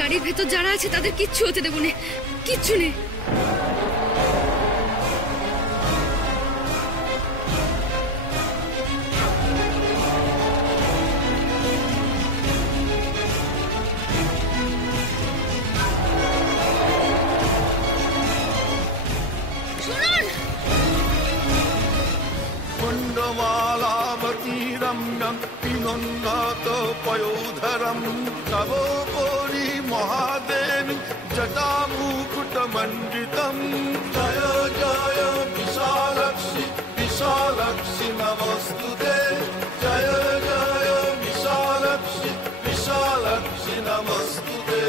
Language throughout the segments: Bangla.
গাড়ির ভেতর যারা আছে তাদের কিচ্ছু হতে দেবো না, কিচ্ছু নেই। पयोधरम तवोपरि महादेव जटामुकुटमण्डितं जय जय विशालक्षि विशालक्षि नमस्तुते जय जय विशालक्षि विशालक्षि नमस्तुते।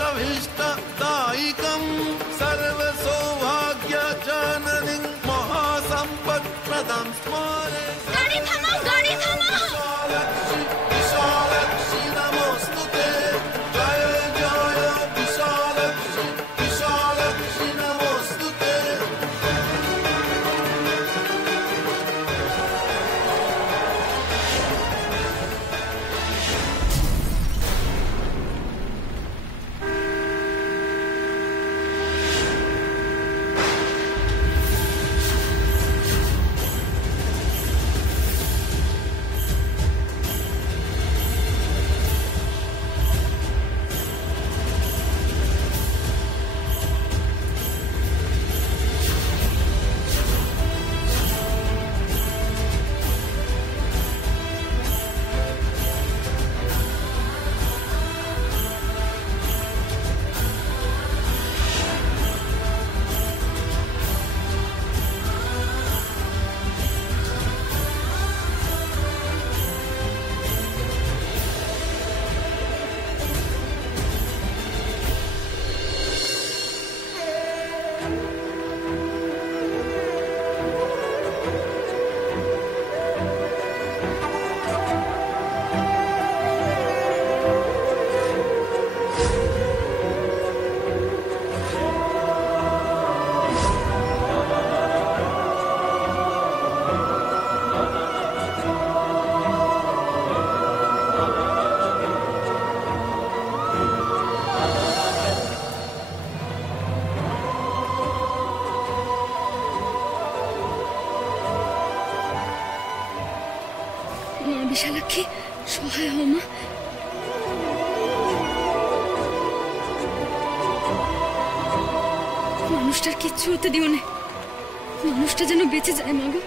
कविष्टदायिकं सर्वसौभाग्यजननीं महासम्पत्प्रदं स्मरे। गाड़ी थामाओ, गाड़ी थामाओ। विशालक्षि नमोस्तुते जय जय विशालक्षि विशालक्षि नमोस्तुते। বিশালাক্ষী সহায় হও মা। মানুষটার কিচ্ছু হতে দিও না, মানুষটা যেন বেঁচে যায় মা গো।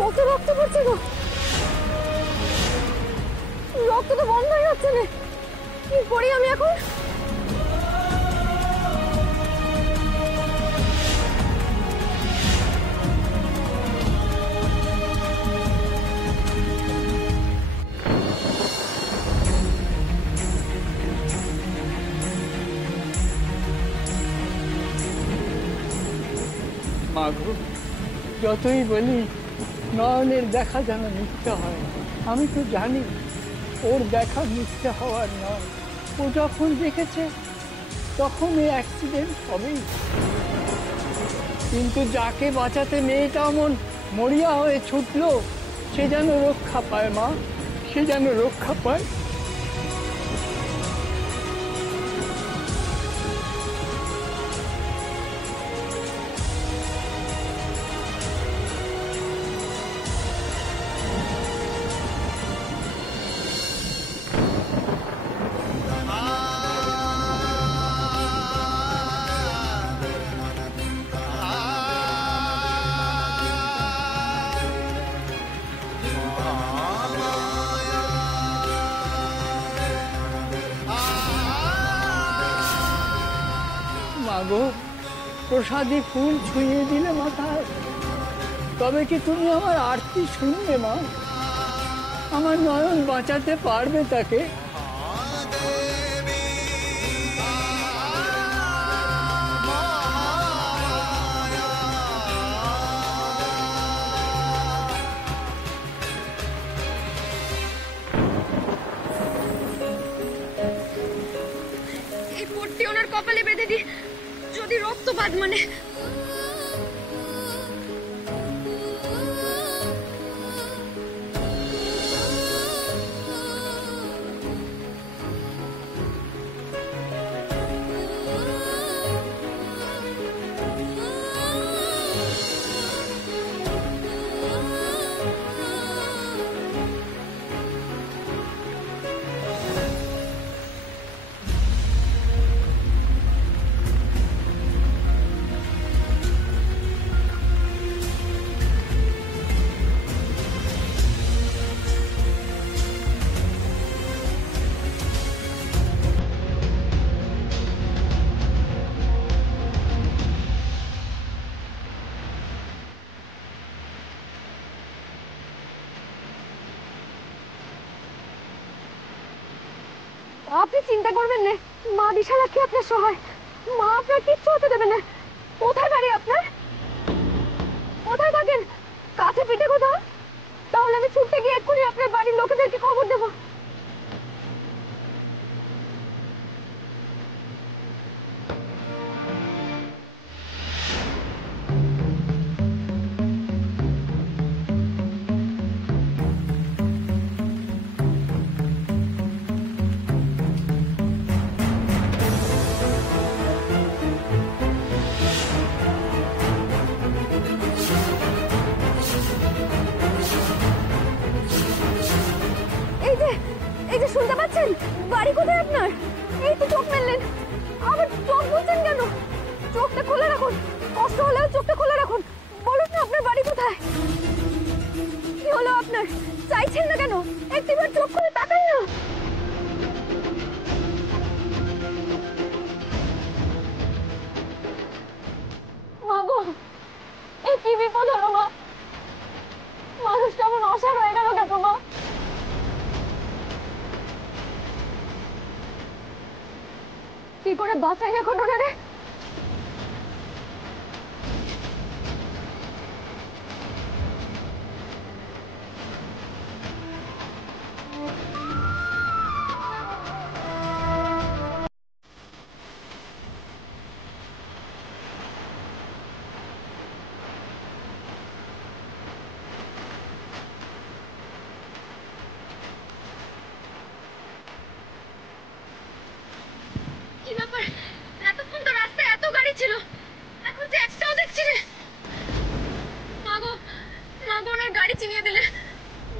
কত রক্ত পড়ছে গো, রক্ত তো বন্ধ হয়ে যাচ্ছে না, কি করি আমি এখন? মা গো, যতই বলি নয়নের দেখা যেন মিথ্যে হয়, আমি তো জানি ওর দেখা মিথ্যে হওয়ার নয়। ও যখন দেখেছে তখন এই অ্যাক্সিডেন্ট হবেই, কিন্তু যাকে বাঁচাতে মেয়েটা এমন মরিয়া হয়ে ছুটলো সে যেন রক্ষা পায় মা, সে যেন রক্ষা পায়। মাগো, প্রসাদী ফুল ছুঁয়ে দিলে মাথায়, তবে কি তুমি আমার আরতি শুনবে মা? আমার নয়ন বাঁচাতে পারবে তাকে? এই পট্টি ওনার কপালে বেঁধে দি, যদি রক্তপাত মানে। আপনি চিন্তা করবেন না, মা বিশালাক্ষী আপনার সহায়। মা আপনার কিচ্ছু হতে দেবে না। কোথায় বাড়ি আপনার? কোথায় থাকেন? কাছে পিঠে কোথাও? তাহলে আমি ছুটতে গিয়ে এক্ষুনি আপনার বাড়ির লোকেদেরকে খবর দেবো। এই যে শুনতে পাচ্ছেন? বাড়ি কোথায় আপনার? এই তো চোখ মেললেন, আবার চোখ বলছেন কেন? চোখটা খুলে রাখুন, কষ্ট হলেও চোখটা খুলে রাখুন। বলুন না আপনার বাড়ি কোথায়? কি হলো আপনার? চাইছেন না কেন? একটিবার চোখ খুলে তাকান না। মা গো, এই কি বিপদ হলো মা? মানুষটা এমন অসাড় হয়ে গেল কেন মা? কি করে বাঁচাই এখন ওনারে? কি ব্যাপার? এতক্ষণ তো রাস্তায় এত গাড়ি ছিল, এখন যে একটাও দেখছি না। মাগো, মাগো ওনার গাড়ি চিনিয়ে দিলে।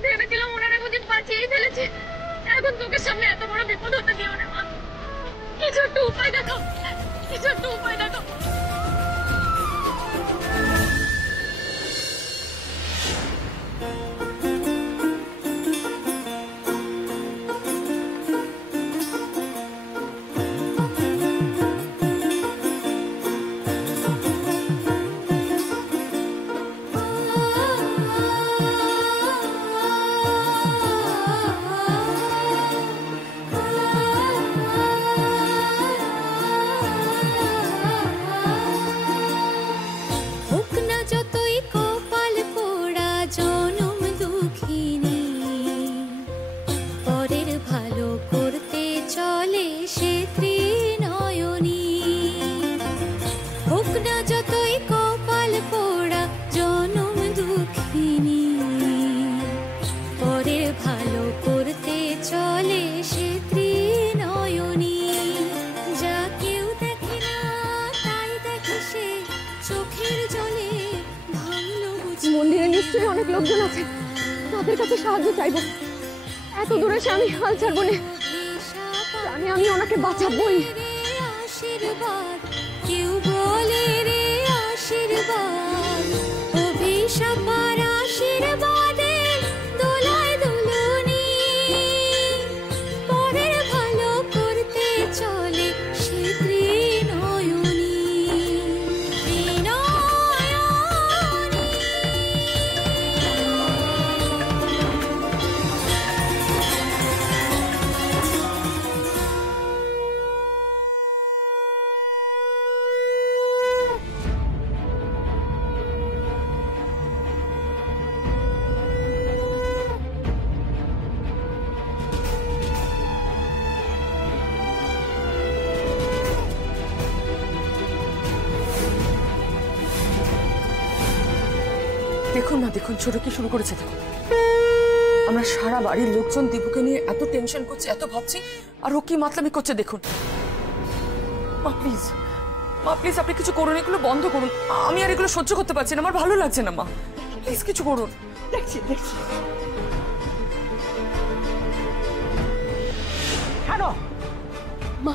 ভেবেছিলাম ওনারা বুঝি বাঁচিয়েই ফেলেছে। এখন চোখের সামনে এত বড় বিপদ হতে দিও না মা। কিছু একটা উপায় দেখো, কিছু একটা উপায় দেখো। মন্দিরে নিশ্চয়ই অনেক লোকজন আছে, তাদের কাছে সাহায্য চাইবো। এত দূরে সে আমি হাল ছাড়বো না, আমি ওনাকে বাঁচাবোই। আশীর্বাদ কেউ বলে রে আশীর্বাদ, অভিশাপ আর আশীর্বাদে দোলায় দুলুনি, পরের ভালো করতে চলে সে ত্রিনয়নী। দেখুন না, দেখুন ছোট কি শুরু করেছে দেখুন। আমরা সারা বাড়ির লোকজন দীপুকে নিয়ে এত টেনশন করছি, এত ভাবছি, আর ও কি মাতলামি করছে দেখুন। মা প্লিজ, মা প্লিজ আপনি কিছু করুন, এগুলো বন্ধ করুন। আমি আর এগুলো সহ্য করতে পারছি না, আমার ভালো লাগছে না। মা প্লিজ কিছু করুন। দেখছি দেখছি। ছাড়ো। মা,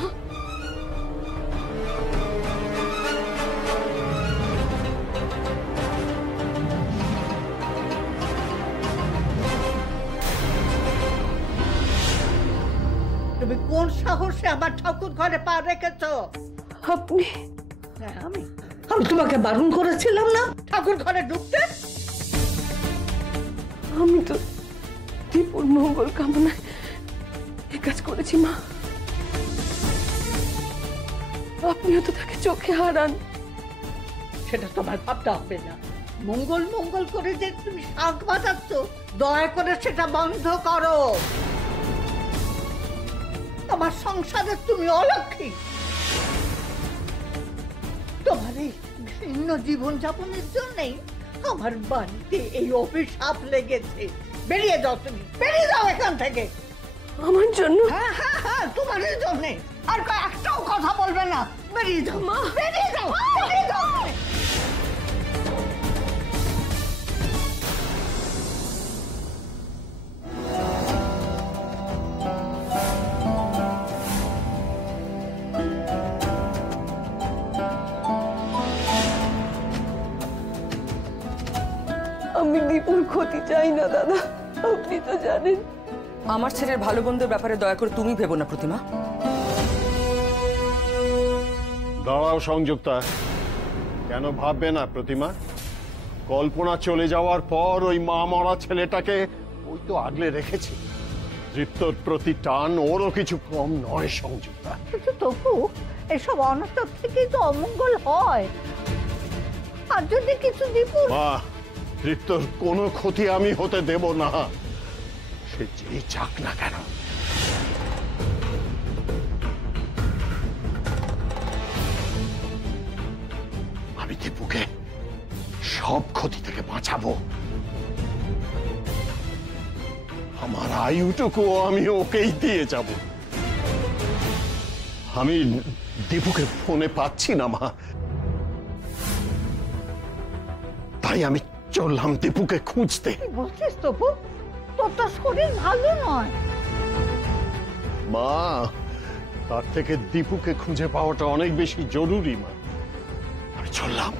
তুমি কোন সাহসে আমার ঠাকুর ঘরে পা রেখেছো? আপনি? হ্যাঁ, আমি আমি তোমাকে বারণ করেছিলাম না ঠাকুর ঘরে ঢুকতে? আমি তো দীপুর মঙ্গল কামনায় এ কাজ করেছি মা। আপনিও তো তাকে চোখে হারান। সেটা তোমার ভাবতে হবে না। মঙ্গল মঙ্গল করে যে তুমি শাক বাজাচ্ছ, দয়া করে সেটা বন্ধ করো। আমার সংসারে তুমি অলক্ষী। তোমার এই ভিন্ন জীবন যাপনের জন্যই আমার বাড়িতে এই অভিশাপ লেগেছে। বেরিয়ে যাও তুমি, বেরিয়ে যাও এখান থেকে। আমার জন্য? হ্যাঁ হ্যাঁ হ্যাঁ, তোমার জন্য। আর একটাও কথা বলবে না, বেরিয়ে যাও মা, বেরিয়ে যাও, বেরিয়ে যাও। আমি দীপুর ক্ষতি চাই না দাদা, আপনি তো জানেন। আমার ছেলের ভালো মন্দের ব্যাপারে দয়া করে তুমি ভেবো না প্রতিমা। দাঁড়াও সংযুক্তা, কেন ভাববে না প্রতিমা? কল্পনা চলে যাওয়ার পর ওই মা মরা ছেলেটাকে ওই তো আগলে রেখেছে। দৃপ্তর প্রতি টান ওরও কিছু কম নয় সংযুক্তা। কিন্তু তবু এসব অনাচার থেকেই তো অমঙ্গল হয়। আর যদি কিছু দীপুর মা, দৃপ্তর কোনো ক্ষতি আমি হতে দেব না, সে যেই চাক না কেন। আমি দীপুকে সব ক্ষতি থেকে বাঁচাবো। আমার আয়ুটুকু আমি ওকেই দিয়ে যাব। আমি দীপুকে ফোনে পাচ্ছি না মা, তাই আমি চললাম দীপুকে খুঁজতে। বলছিস তবু? তোর তো শরীর ভালো নয়। মা, তার থেকে দীপুকে খুঁজে পাওয়াটা অনেক বেশি জরুরি মা। আমি চললাম।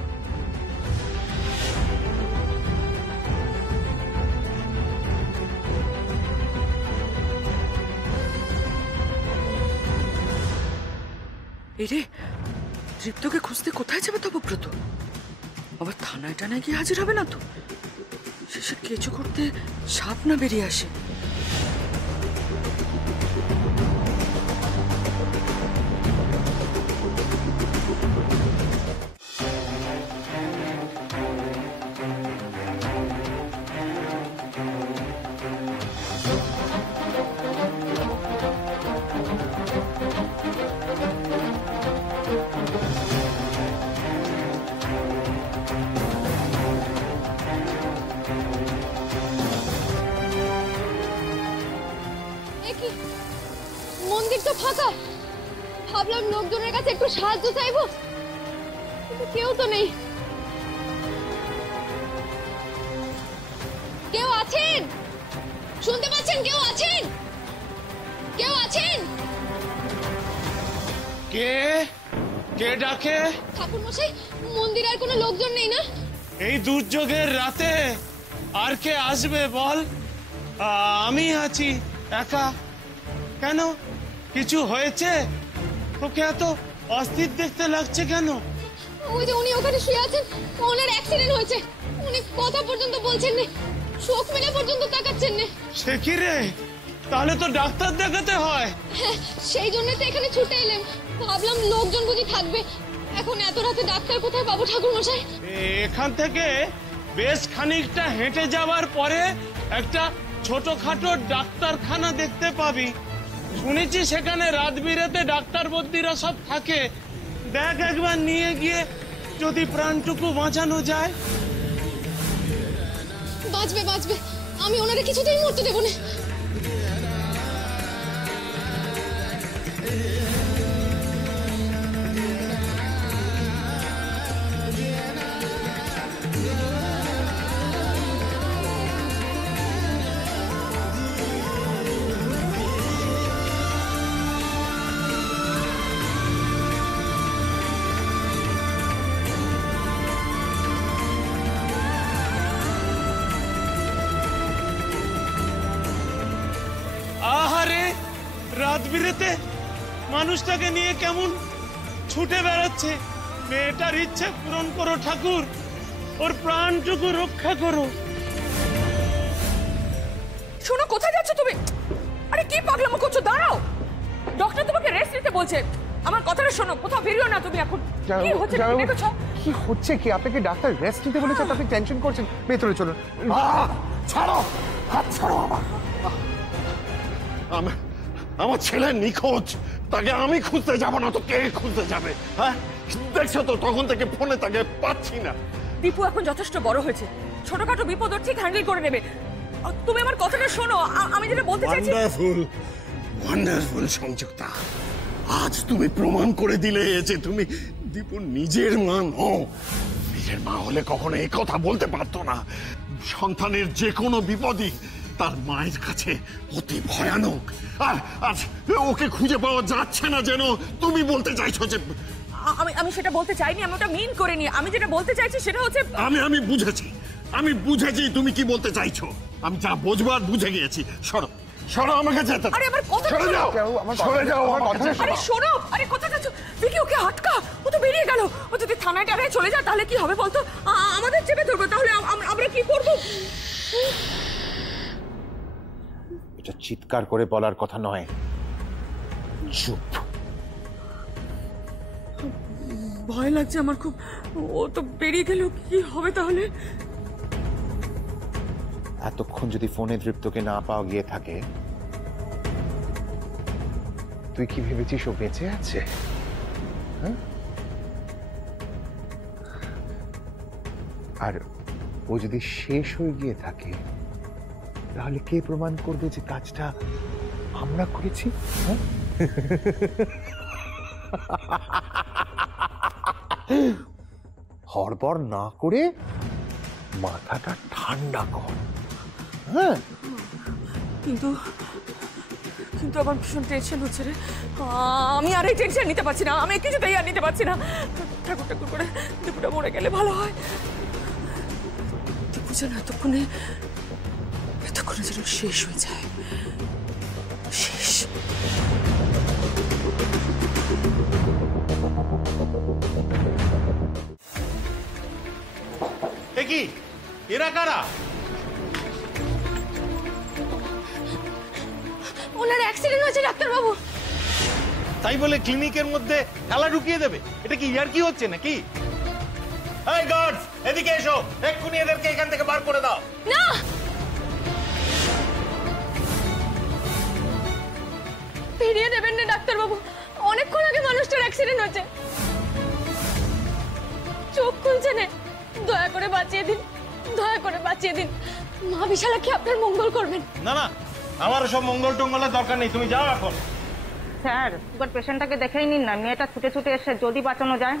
এরে, দীপ্তকে খুঁজতে কোথায় যাবে তপব্রত? আবার থানায় টানায় গিয়ে হাজির হবে না তো? শেষে কেঁচো করতে সাপ না বেরিয়ে আসে। মন্দির তো ফাঁকা, ভাবলাম লোকজনের কাছে একটু সাহায্য চাইবো, কিন্তু কেউ তো নেই। কেউ আছেন? শুনতে পাচ্ছেন? কেউ আছেন? কেউ আছেন? কে কে ডাকে? ঠাকুর মশাই, মন্দিরে আর কোনো লোকজন নেই না? এই দুর্যোগের রাতে আর কে আসবে বল? আমি আছি একা। কেন, কিছু হয়েছে? তোকে এত অস্থির দেখতে লাগছে কেন? ওই যে উনি ওখানে শুয়ে আছেন, ওনার অ্যাক্সিডেন্ট হয়েছে। উনি কথা পর্যন্ত বলছেন না, চোখ মেলে পর্যন্ত তাকাচ্ছেন না। সে কি রে, তাহলে তো ডাক্তার দেখাতে হয়। হ্যাঁ, সেই জন্যই তো এখানে ছুটে এলাম। ভাবলাম লোকজন বুঝি থাকবে। এখন এত রাতে ডাক্তার কোথায় পাবো ঠাকুর মশাই? এখান থেকে বেশ খানিকটা হেঁটে যাওয়ার পরে একটা ছোটখাটো ডাক্তারখানা দেখতে পাবি। শুনেছি সেখানে রাত বিরেতে ডাক্তার বদ্যিরা সব থাকে। দেখ একবার নিয়ে গিয়ে যদি প্রাণটুকু বাঁচানো যায়। বাঁচবে বাঁচবে, আমি ওনারে কিছুতেই মরতে দেবো না। আহারে, রাত বিরেতে মানুষটাকে নিয়ে কেমন ছুটে বেড়াচ্ছে। মেয়েটার ইচ্ছে পূরণ করো ঠাকুর, ওর প্রাণটুকু রক্ষা করো। শোনো, কোথায় যাচ্ছ তুমি? আরে কি পাগলামো করছো? দাঁড়াও, ডক্টর তোমাকে রেস্ট নিতে বলছে। আমার কথাটা শোনো, কোথাও বেরিও না তুমি এখন। কি হচ্ছে তুমি দেখেছো? কি হচ্ছে কি? আপনাকে ডাক্তার রেস্ট নিতে বলেছে, আপনি টেনশন করছেন। ভেতরে চলুন। ছাড়ো, হাত ছাড়ো আমার। আমার ছেলে নিখোঁজ, তাকে আমি খুঁজতে যাব না তো কে খুঁজতে যাবে? হ্যাঁ, দেখছো তো তখন থেকে ফোনে তাকে পাচ্ছি না। দীপু এখন যথেষ্ট বড় হয়েছে, ছোটখাটো বিপদ ওর ঠিক হ্যান্ডেল করে নেবে। তুমি আমার কথাটা শোনো, আমি যেটা বলতে চাইছি। ওয়ান্ডারফুল, ওয়ান্ডারফুল সংযুক্তা, আজ তুমি প্রমাণ করে দিলে যে তুমি দীপুর নিজের মা নও। নিজের মা হলে কখনো এই কথা বলতে পারতো না। সন্তানের যে কোনো বিপদই তার মায়ের কাছে অতি ভয়ানক। আর আজ ওকে খুঁজে পাওয়া যাচ্ছে না, যেন তুমি বলতে চাইছো যে আমি সেটা বলতে চাইনি, আমি ওটা মিন করিনি। আমি যেটা বলতে চাইছি সেটা হচ্ছে আমি বুঝেছি তুমি কি বলতে চাইছো। আমি যা বুঝবার বুঝে গিয়েছি। সরো সরো, আমাকে যেতে দাও। আরে আমার কথা সরে যাও, সরে যাও, আমার কথা আরে শোনো, আরে কোথায় যাচ্ছ? দেখি ওকে আটকা, ও তো বেরিয়ে গেল। ও যদি থানায় টানায় চলে যায় তাহলে কি হবে বলতো? আমাদের চেপে ধরবে, তাহলে আমরা কি করব? এটা চিৎকার করে বলার কথা নয়, চুপ। ভয় লাগছে আমার খুব। ও তো বেরিয়ে গেল, কি হবে তাহলে? এতক্ষণ যদি ফোনে দৃপ্তকে না পাওয়া গিয়ে থাকে, তুই কি ভেবেছিস ও বেঁচে আছে? হ্যাঁ? আর ও যদি শেষ হয়ে গিয়ে থাকে, তাহলে কে প্রমাণ করবে যে কাজটা আমরা করেছি? হ্যাঁ? হড়বড় না করে মাথাটা ঠান্ডা কর। হ্যাঁ, কিন্তু আমার ভীষণ টেনশন হচ্ছে রে। আমি আর এই টেনশন নিতে পারছি না, আমি কিছুতেই আর নিতে পারছি না। ঠাকুর ঠাকুর করে দীপুটা মরে গেলে ভালো হয়। দীপু যেন এতক্ষণে যেন শেষ হয়ে যায়, শেষ। কি এরা কারা? ওনার অ্যাক্সিডেন্ট হয়েছে ডাক্তারবাবু। তাই বলে ক্লিনিকের মধ্যে খেলা ঢুকিয়ে দেবে? এটা কি ইয়ার কি হচ্ছে নাকি? এই গার্ডস, এদিকে এসো, এক্ষুনি এদেরকে এখান থেকে বার করে দাও। না, ফিরিয়ে দেবেন না ডাক্তারবাবু। অনেকক্ষণ আগে মানুষটার অ্যাক্সিডেন্ট হয়েছে, চোখ খুলছে না। দয়া করে বাঁচিয়ে দিন, দয়া করে বাঁচিয়ে দিন। মা বিশালাক্ষী আপনার মঙ্গল করবেন। না না, আমার সব মঙ্গল টঙ্গলের দরকার নেই, তুমি যাও এখন। স্যার, একবার পেশেন্টটাকে দেখেই নিন না, মেয়েটা ছুটে ছুটে এসে যদি বাঁচানো যায়।